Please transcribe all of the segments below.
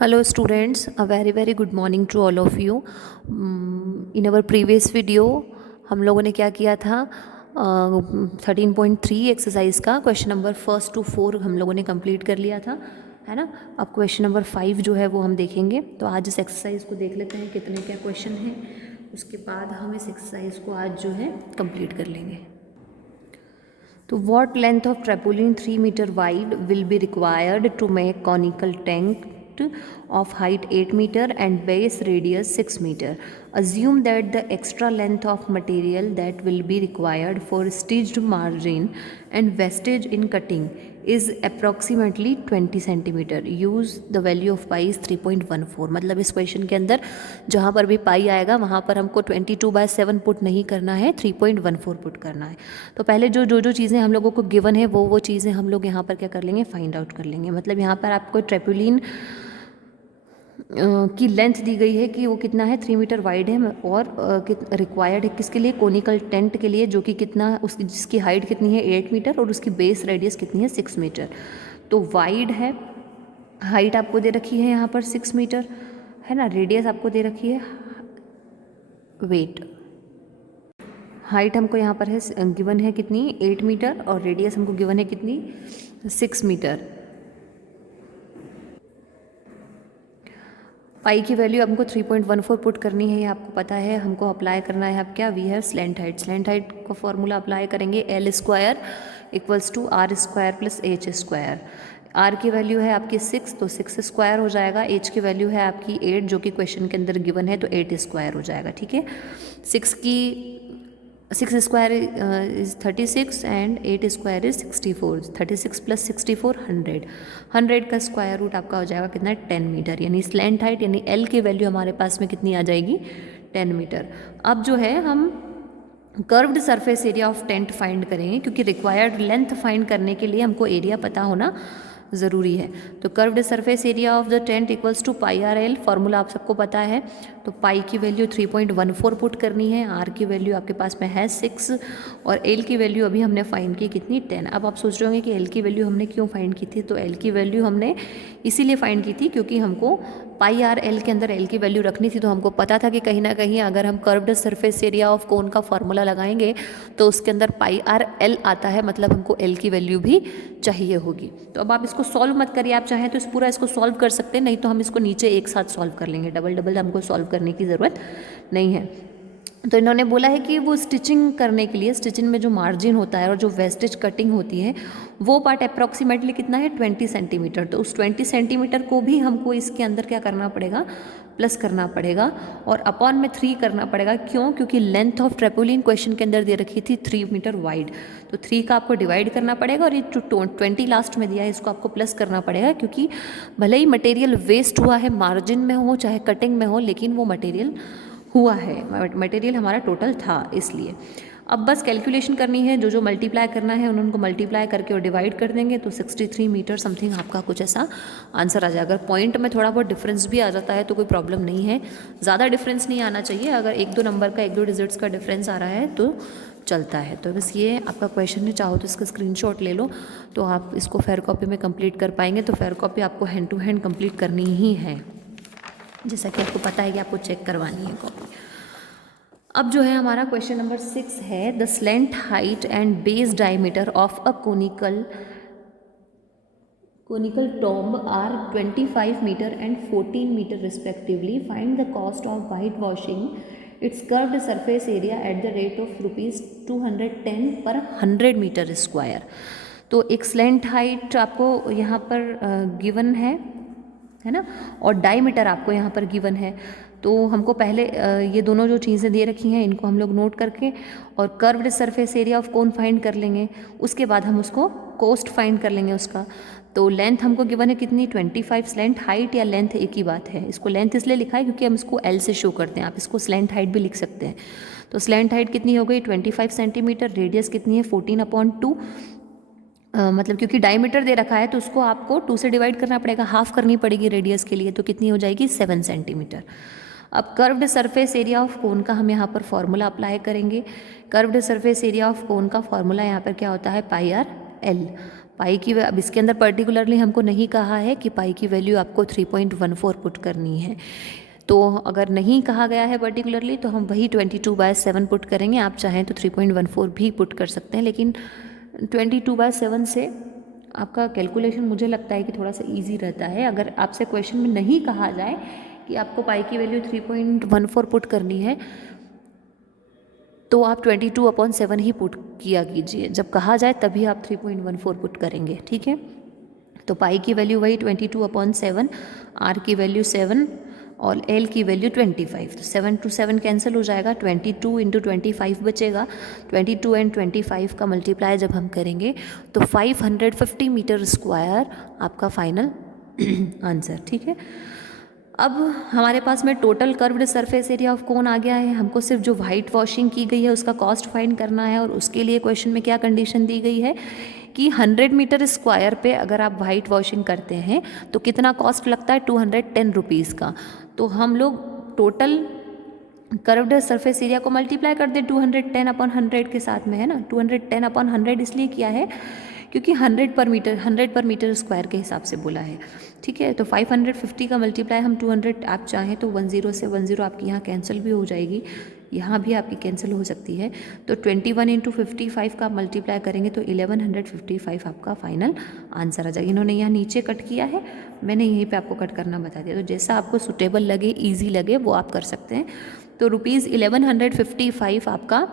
Hello students, a very good morning to all of you. In our previous video हम लोगों ने क्या किया था 13.3 एक्सरसाइज का क्वेश्चन नंबर 1 to 4 हम लोगों ने कंप्लीट कर लिया था, है ना। अब क्वेश्चन नंबर 5 जो है वो हम देखेंगे। तो आज इस एक्सरसाइज को देख लेते हैं कितने क्या क्वेश्चन हैं, उसके बाद हम इस एक्सरसाइज को आज जो है कंप्लीट कर लेंगे। तो what length of trampoline 3 meter wide will be required to make conical tank of height 8 meter and base radius 6 meter? Assume that the extra length of material that will be required for stitched margin and wastage in cutting is approximately 20 centimeter. Use the value of pi is 3.14. मतलब इस question के अंदर जहाँ पर भी पाई आएगा वहाँ पर हमको 22/7 पुट नहीं करना है, 3.14 पुट करना है। तो पहले जो चीज़ें हम लोगों को गिवन है वो चीज़ें हम लोग यहाँ पर क्या कर लेंगे, फाइंड आउट कर लेंगे। मतलब यहाँ पर आपको ट्रेपुलिन की लेंथ दी गई है कि वो कितना है, 3 मीटर वाइड है और रिक्वायर्ड है किसके लिए, कोनिकल टेंट के लिए, जो कि कितना उसकी जिसकी हाइट कितनी है 8 मीटर और उसकी बेस रेडियस कितनी है 6 मीटर। तो वाइड है, हाइट आपको दे रखी है यहाँ पर 6 मीटर, है ना। रेडियस आपको दे रखी है, वेट हाइट हमको यहाँ पर है गिवन है कितनी 8 मीटर और रेडियस हमको गिवन है कितनी 6 मीटर। पाई की वैल्यू हमको 3.14 पुट करनी है, ये आपको पता है। हमको अप्लाई करना है अब क्या, we have slant height. Slant height का फॉर्मूला अप्लाई करेंगे, L square equals to R square plus H square. R की वैल्यू है आपकी 6 तो 6 स्क्वायर हो जाएगा, H की वैल्यू है आपकी 8 जो कि क्वेश्चन के अंदर गिवन है तो 8 स्क्वायर हो जाएगा, ठीक है। 6 square is 36 and 8 square is 64। 36 plus 64 100 का स्क्वायर रूट आपका हो जाएगा कितना, 10 मीटर। यानी स्लैंट हाइट यानी एल की वैल्यू हमारे पास में कितनी आ जाएगी, 10 मीटर। अब जो है हम curved surface area of tent find करेंगे, क्योंकि रिक्वायर्ड लेंथ फाइंड करने के लिए हमको एरिया पता होना ज़रूरी है। तो curved surface area of the tent equals to pi R L, formula आप सबको पता है। तो पाई की वैल्यू 3.14 पुट करनी है, आर की वैल्यू आपके पास में है 6 और एल की वैल्यू अभी हमने फाइंड की कितनी 10। अब आप सोच रहे होंगे कि एल की वैल्यू हमने क्यों फाइंड की थी, तो एल की वैल्यू हमने इसीलिए फाइंड की थी क्योंकि हमको पाई आर एल के अंदर एल की वैल्यू रखनी थी। तो हमको पता था कि कहीं ना कहीं अगर हम कर्व्ड सरफेस एरिया ऑफ कोन का फॉर्मूला लगाएंगे तो उसके अंदर पाई आर एल आता है, मतलब हमको एल की वैल्यू भी चाहिए होगी। तो अब आप इसको सॉल्व मत करिए, आप चाहें तो इस पूरा इसको सॉल्व कर सकते हैं, नहीं तो हम इसको नीचे एक साथ सॉल्व कर लेंगे, डबल हमको सॉल्व करने की ज़रूरत नहीं है। तो इन्होंने बोला है कि वो स्टिचिंग करने के लिए, स्टिचिंग में जो मार्जिन होता है और जो वेस्टेज कटिंग होती है वो पार्ट अप्रॉक्सीमेटली कितना है 20 सेंटीमीटर। तो उस 20 सेंटीमीटर को भी हमको इसके अंदर क्या करना पड़ेगा, प्लस करना पड़ेगा और अपॉन में 3 करना पड़ेगा। क्यों, क्योंकि लेंथ ऑफ ट्रेपोलिन क्वेश्चन के अंदर दे रखी थी 3 मीटर वाइड, तो 3 का आपको डिवाइड करना पड़ेगा और ये 20 लास्ट में दिया है इसको आपको प्लस करना पड़ेगा, क्योंकि भले ही मटेरियल वेस्ट हुआ है, मार्जिन में हो चाहे कटिंग में हो, लेकिन वो मटेरियल हुआ है, मटेरियल हमारा टोटल था, इसलिए। अब बस कैलकुलेशन करनी है, जो मल्टीप्लाई करना है उनको मल्टीप्लाई करके और डिवाइड कर देंगे तो 63 मीटर समथिंग आपका कुछ ऐसा आंसर आ जाएगा। अगर पॉइंट में थोड़ा बहुत डिफरेंस भी आ जाता है तो कोई प्रॉब्लम नहीं है, ज़्यादा डिफरेंस नहीं आना चाहिए। अगर 1-2 नंबर का 1-2 डिजिट्स का डिफरेंस आ रहा है तो चलता है। तो बस ये आपका क्वेश्चन है, चाहो तो इसका स्क्रीनशॉट ले लो, तो आप इसको फेयर कॉपी में कंप्लीट कर पाएंगे। तो फेयर कॉपी आपको हैंड टू हैंड कंप्लीट करनी ही है, जैसा कि आपको पता है कि आपको चेक करवानी है कॉपी। अब जो है हमारा क्वेश्चन नंबर 6 है, the slant height and base diameter of a conical tomb are 25 metre and 14 metre respectively. Find the cost of white washing its curved surface area at the rate of ₹210 per 100 metre square. तो एक slant height आपको यहाँ पर given है ना, और diameter आपको यहाँ पर गिवन है। तो हमको पहले ये दोनों जो चीज़ें दे रखी हैं इनको हम लोग नोट करके और curved surface area of cone find कर लेंगे, उसके बाद हम उसको कोस्ट फाइंड कर लेंगे उसका। तो लेंथ हमको गिवन है कितनी 25, स्लेंट हाइट या लेंथ एक ही बात है। इसको लेंथ इसलिए लिखा है क्योंकि हम इसको एल से शो करते हैं, आप इसको स्लेंट हाइट भी लिख सकते हैं। तो स्लेंट हाइट कितनी हो गई 25 सेंटीमीटर, रेडियस कितनी है 14/2, मतलब क्योंकि डायमीटर दे रखा है तो उसको आपको 2 से डिवाइड करना पड़ेगा, हाफ करनी पड़ेगी रेडियस के लिए, तो कितनी हो जाएगी 7 सेंटीमीटर। अब कर्व्ड सरफेस एरिया ऑफ कोन का हम यहाँ पर फॉर्मूला अप्लाई करेंगे। कर्व्ड सरफेस एरिया ऑफ कोन का फॉर्मूला यहाँ पर क्या होता है, पाई आर एल। पाई की अब इसके अंदर पर्टिकुलरली हमको नहीं कहा है कि पाई की वैल्यू आपको 3.14 पुट करनी है, तो अगर नहीं कहा गया है पर्टिकुलरली तो हम वही 22/7 पुट करेंगे। आप चाहें तो 3.14 भी पुट कर सकते हैं, लेकिन 22/7 से आपका कैलकुलेशन मुझे लगता है कि थोड़ा सा इजी रहता है। अगर आपसे क्वेश्चन में नहीं कहा जाए कि आपको पाई की वैल्यू 3.14 पुट करनी है तो आप 22/7 ही पुट किया कीजिए। जब कहा जाए तभी आप 3.14 पुट करेंगे, ठीक है। तो पाई की वैल्यू वही 22/7, आर की वैल्यू 7 और एल की वैल्यू 25। तो 7 to 7 कैंसिल हो जाएगा, 22 × 25 बचेगा। 22 एंड 25 का मल्टीप्लाई जब हम करेंगे तो 550 मीटर स्क्वायर आपका फाइनल आंसर, ठीक है। अब हमारे पास में total curved surface area of cone आ गया है। हमको सिर्फ जो वाइट वॉशिंग की गई है उसका कॉस्ट फाइंड करना है, और उसके लिए क्वेश्चन में क्या कंडीशन दी गई है कि 100 मीटर स्क्वायर पे अगर आप वाइट वॉशिंग करते हैं तो कितना कॉस्ट लगता है, 210 रुपीज़ का। तो हम लोग टोटल कर्व्ड सरफेस एरिया को मल्टीप्लाई कर दे 210/100 के साथ में, है ना। 210/100 इसलिए किया है क्योंकि 100 पर मीटर स्क्वायर के हिसाब से बोला है, ठीक है। तो 550 का मल्टीप्लाई हम 200, आप चाहें तो 10 से 10 आपकी यहाँ कैंसिल भी हो जाएगी, यहाँ भी आपकी कैंसिल हो सकती है। तो 21 × 55 का मल्टीप्लाई करेंगे तो 1155 आपका फाइनल आंसर आ जाएगा। इन्होंने यहाँ नीचे कट किया है, मैंने यहीं पे आपको कट करना बता दिया। तो जैसा आपको सुटेबल लगे, ईजी लगे, वो आप कर सकते हैं। तो ₹1155 आपका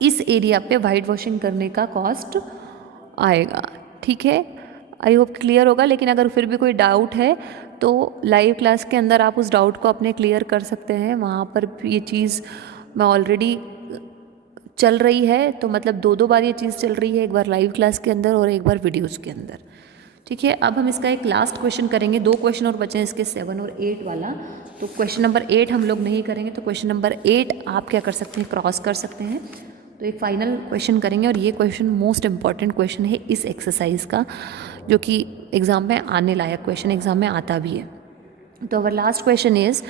इस एरिया पे वाइट वॉशिंग करने का कॉस्ट आएगा, ठीक है। आई होप क्लियर होगा, लेकिन अगर फिर भी कोई डाउट है तो लाइव क्लास के अंदर आप उस डाउट को अपने क्लियर कर सकते हैं। वहाँ पर ये चीज़ मैं ऑलरेडी चल रही है, तो मतलब 2 बार ये चीज़ चल रही है, एक बार लाइव क्लास के अंदर और एक बार वीडियोज़ के अंदर, ठीक है। अब हम इसका एक लास्ट क्वेश्चन करेंगे, 2 क्वेश्चन और बचे हैं इसके 7 और 8 वाला। तो क्वेश्चन नंबर 8 हम लोग नहीं करेंगे, तो क्वेश्चन नंबर 8 आप क्या कर सकते हैं, क्रॉस कर सकते हैं। तो एक फाइनल क्वेश्चन करेंगे, और ये क्वेश्चन मोस्ट इंपॉर्टेंट क्वेश्चन है इस एक्सरसाइज का, जो कि एग्ज़ाम में आने लायक क्वेश्चन, एग्ज़ाम में आता भी है। तो our last question is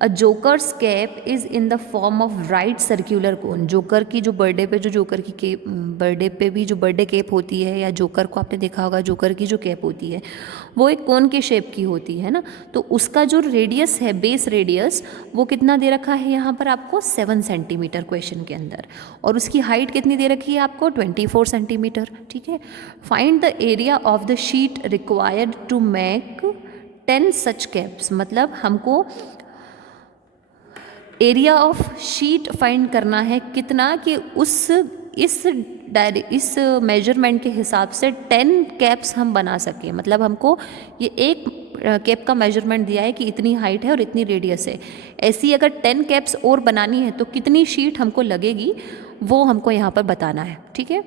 a jokers cap is in the form of right circular cone. Joker की जो बर्थडे पे जो जोकर की केप, बर्थडे पे भी जो बर्थडे केप होती है, या जोकर को आपने देखा होगा, जोकर की जो कैप होती है वो एक कोन के शेप की होती है ना। तो उसका जो रेडियस है, बेस रेडियस, वो कितना दे रखा है यहाँ पर आपको 7 सेंटीमीटर क्वेश्चन के अंदर, और उसकी हाइट कितनी दे रखी है आपको 24 सेंटीमीटर, ठीक है। Find the area of the sheet required to make 10 such caps. मतलब हमको एरिया ऑफ शीट फाइंड करना है कितना, कि इस मेजरमेंट के हिसाब से 10 कैप्स हम बना सकें। मतलब हमको ये एक कैप का मेजरमेंट दिया है कि इतनी हाइट है और इतनी रेडियस है, ऐसी अगर 10 कैप्स और बनानी है तो कितनी शीट हमको लगेगी, वो हमको यहाँ पर बताना है, ठीक है।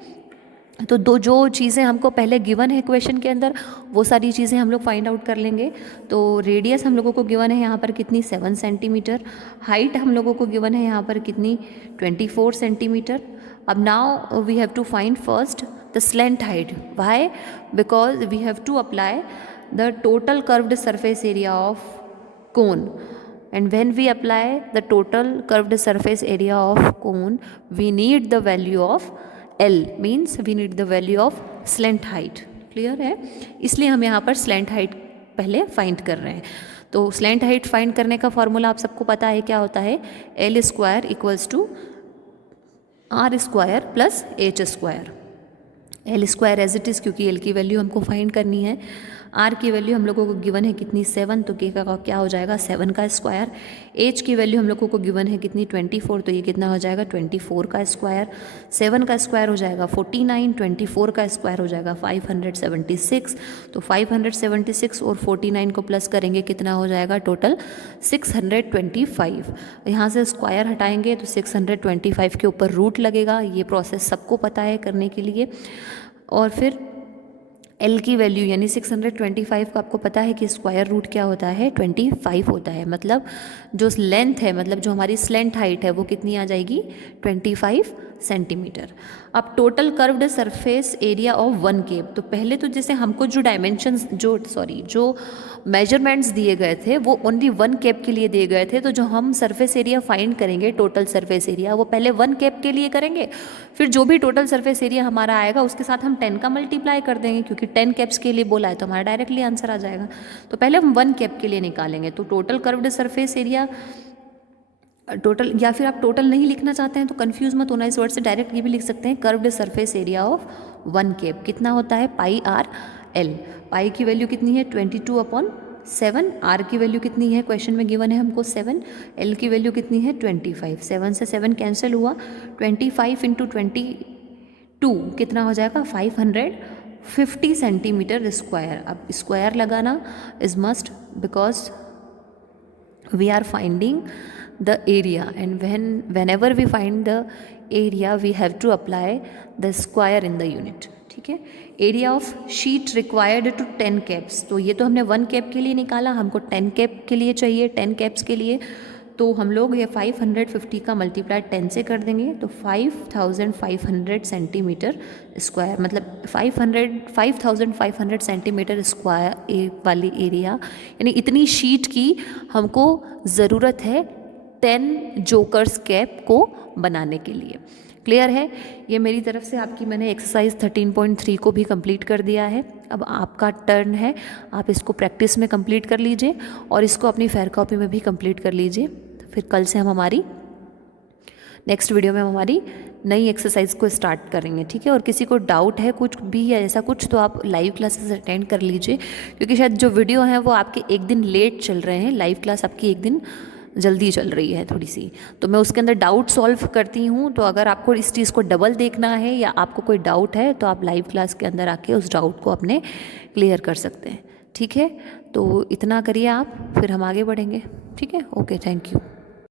तो जो चीज़ें हमको पहले गिवन है क्वेश्चन के अंदर, वो सारी चीज़ें हम लोग फाइंड आउट कर लेंगे। तो रेडियस हम लोगों को गिवन है यहाँ पर कितनी, 7 सेंटीमीटर। हाइट हम लोगों को गिवन है यहाँ पर कितनी, 24 सेंटीमीटर। अब now we have to find first the slant height. Why? Because we have to apply the total curved surface area of cone, and when we apply the total curved surface area of cone, we need the value of L, means we need the value of slant height। Clear है? इसलिए हम यहाँ पर slant height पहले find कर रहे हैं। तो slant height फाइंड करने का फॉर्मूला आप सबको पता है, क्या होता है, L square equals to R square plus H square. L square as it is, क्योंकि L की वैल्यू हमको फाइंड करनी है। R की वैल्यू हम लोगों को गिवन है कितनी, 7, तो K का क्या हो जाएगा, 7 का स्क्वायर। H की वैल्यू हम लोगों को गिवन है कितनी, 24, तो ये कितना हो जाएगा, 24 का स्क्वायर। 7 का स्क्वायर हो जाएगा 49, 24 का स्क्वायर हो जाएगा 576। तो 576 और 49 को प्लस करेंगे, कितना हो जाएगा टोटल, 625। यहाँ से स्क्वायर हटाएंगे तो 625 के ऊपर रूट लगेगा। ये प्रोसेस सबको पता है करने के लिए। और फिर एल की वैल्यू यानी 625 का आपको पता है कि स्क्वायर रूट क्या होता है, 25 होता है। मतलब जो लेंथ है, मतलब जो हमारी स्लेंट हाइट है वो कितनी आ जाएगी, 25 सेंटीमीटर। अब total curved surface area of one cap, तो पहले तो जैसे हमको जो डायमेंशंस जो मेजरमेंट्स दिए गए थे वो ओनली वन केप के लिए दिए गए थे। तो जो हम सरफेस एरिया फाइंड करेंगे, टोटल सरफेस एरिया, वो पहले वन केप के लिए करेंगे, फिर जो भी टोटल सरफेस एरिया हमारा आएगा उसके साथ हम 10 का मल्टीप्लाई कर देंगे, क्योंकि 10 कैप्स के लिए बोला है तो हमारा डायरेक्टली आंसर आ जाएगा। तो पहले हम वन कैप के लिए निकालेंगे। तो total curved surface area total, या फिर आप टोटल नहीं लिखना चाहते हैं तो कंफ्यूज मत होना, इस वर्ड से डायरेक्ट ये भी लिख सकते हैं, curved surface area of one cap कितना होता है, पाई आर एल। पाई की वैल्यू कितनी है, 22/7। आर की वैल्यू कितनी है, क्वेश्चन में गिवन है हमको 7। एल की वैल्यू कितनी है, 25। 7 से 7 कैंसिल हुआ, 25 × 22 कितना हो जाएगा, 550 सेंटीमीटर स्क्वायर। अब स्क्वायर लगाना is must, because we are finding the area, and whenever we find the area we have to apply the square in the unit। ठीक है, area of sheet required to 10 caps, तो ये तो हमने 1 cap के लिए निकाला, हमको 10 कैप के लिए चाहिए, 10 कैप्स के लिए। तो हम लोग ये 550 का मल्टीप्लाई 10 से कर देंगे, तो 5500 सेंटीमीटर स्क्वायर, मतलब 5500 सेंटीमीटर स्क्वायर वाली एरिया, यानी इतनी शीट की हमको ज़रूरत है 10 जोकर्स कैप को बनाने के लिए। क्लियर है, ये मेरी तरफ से आपकी मैंने एक्सरसाइज 13.3 को भी कंप्लीट कर दिया है। अब आपका टर्न है, आप इसको प्रैक्टिस में कंप्लीट कर लीजिए और इसको अपनी फेयर कॉपी में भी कंप्लीट कर लीजिए। फिर कल से हम हमारी नेक्स्ट वीडियो में हमारी नई एक्सरसाइज को स्टार्ट करेंगे। ठीक है, और किसी को डाउट है कुछ भी या ऐसा कुछ, तो आप लाइव क्लासेस अटेंड कर लीजिए, क्योंकि शायद जो वीडियो हैं वो आपके एक दिन लेट चल रहे हैं, लाइव क्लास आपकी एक दिन जल्दी चल रही है थोड़ी सी, तो मैं उसके अंदर डाउट सॉल्व करती हूँ। तो अगर आपको इस चीज़ को डबल देखना है या आपको कोई डाउट है तो आप लाइव क्लास के अंदर आके उस डाउट को अपने क्लियर कर सकते हैं। ठीक है, तो इतना करिए आप, फिर हम आगे बढ़ेंगे। ठीक है, ओके, थैंक यू।